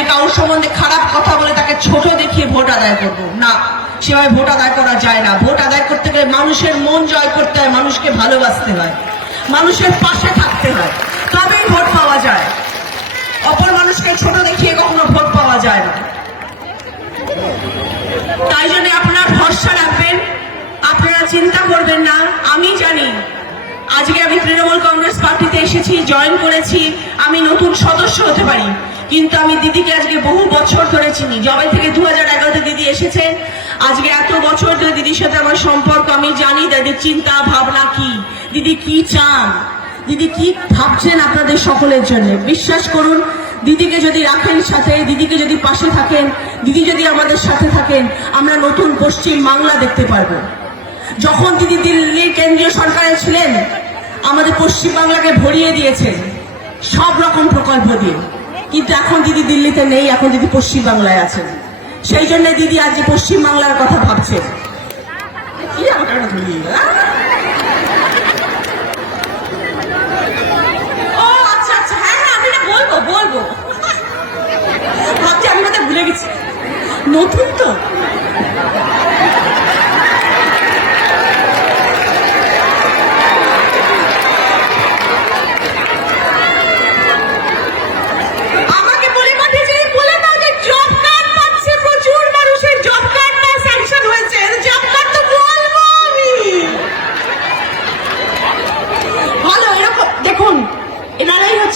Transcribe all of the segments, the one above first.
আমি কারোর সম্বন্ধে খারাপ কথা বলে তাকে ছোট দেখিয়ে ভোট আদায় করব। না, সেভাবে ভোট আদায় করা যায় না। ভোট আদায় করতে গেলে মানুষের মন জয় করতে হয়, মানুষকে ভালোবাসতে হয়, মানুষের পাশে থাকতে হয়। তবেই ভোট পাওয়া যায়। অপর মানুষকে ছোট দেখিয়ে কখনো ভোট পাওয়া যায় না। তাই জন্য আপনারা ভরসা রাখবেন, আপনারা চিন্তা করবেন না। আমি জানি, আজকে আমি তৃণমূল কংগ্রেস পার্টিতে এসেছি, জয়েন করেছি, আমি নতুন সদস্য হতে পারি। কিন্তু আমি দিদিকে আজকে বহু বছর ধরে চিনি। জবে থেকে দু হাজার এগারোতে দিদি এসেছেন। আজকে এত বছর ধরে দিদির সাথে আমার সম্পর্ক, আমি জানি দিদির চিন্তা, ভাবনা কি। দিদি কি চান? দিদি কি ভাবছেন আপনাদের সকলের জন্য? বিশ্বাস করুন, দিদিকে যদি রাখেন সাথে, দিদিকে যদি পাশে থাকেন, দিদি যদি আমাদের সাথে থাকেন, আমরা নতুন পশ্চিম বাংলা দেখতে পারব। যখন দিদি দিল্লির কেন্দ্রীয় সরকারে ছিলেন, আমাদের পশ্চিম বাংলাকে ভরিয়ে দিয়েছেন, সব রকম প্রকল্প দিয়ে। কিন্তু এখন দিদি দিল্লিতে নেই, এখন দিদি পশ্চিম বাংলায় আছেন। সেই জন্য দিদি আজ যে পশ্চিম বাংলার কথা ভাবছে আচ্ছা আচ্ছা হ্যাঁ হ্যাঁ বলব ভাবছি ভুলে গেছি। নতুন তো?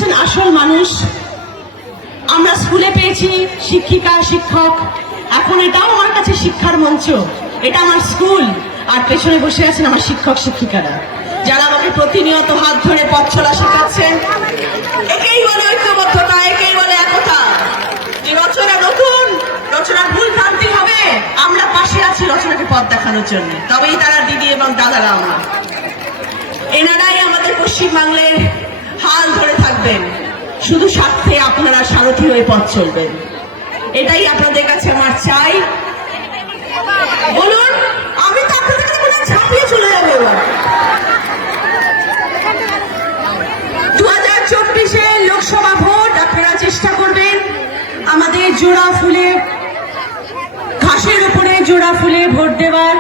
হচ্ছেন আসল মানুষ। আমরা স্কুলে পেয়েছি শিক্ষিকা, শিক্ষক। এখন এটাও আমার কাছে শিক্ষার মঞ্চ। এটা আমার স্কুল। আর পেছনে বসে আছেন আমার শিক্ষক, শিক্ষিকারা। যারা আমাকে প্রতিনিয়ত হাত ধরে পথ চলা শেখাচ্ছেন একেই বলে ঐক্যবদ্ধতা, একেই বলে একতা। যে রচনা নতুন, রচনা ভুল ভ্রান্তি হবে। আমরা পাশে আছি রচনাকে পথ দেখানোর জন্য। তবেই তারা দিদি এবং দাদারা আমরা। এনারাই আমাদের পশ্চিমবাংলার হাল ধরে থাকবেন শুধু স্বার্থে আপনারা সারথি হয়ে পথ চলবেন। এটাই আপনাদের কাছে আমার চাই। বলুন আমি তো আপনাদের কাছে বলছি, ঝাঁপিয়ে চলে যাব দু হাজার চব্বিশে লোকসভা ভোট আপনারা চেষ্টা করবেন আমাদের জোড়া ফুলে ঘাসের উপরে জোড়া ফুলে ভোট দেওয়ার।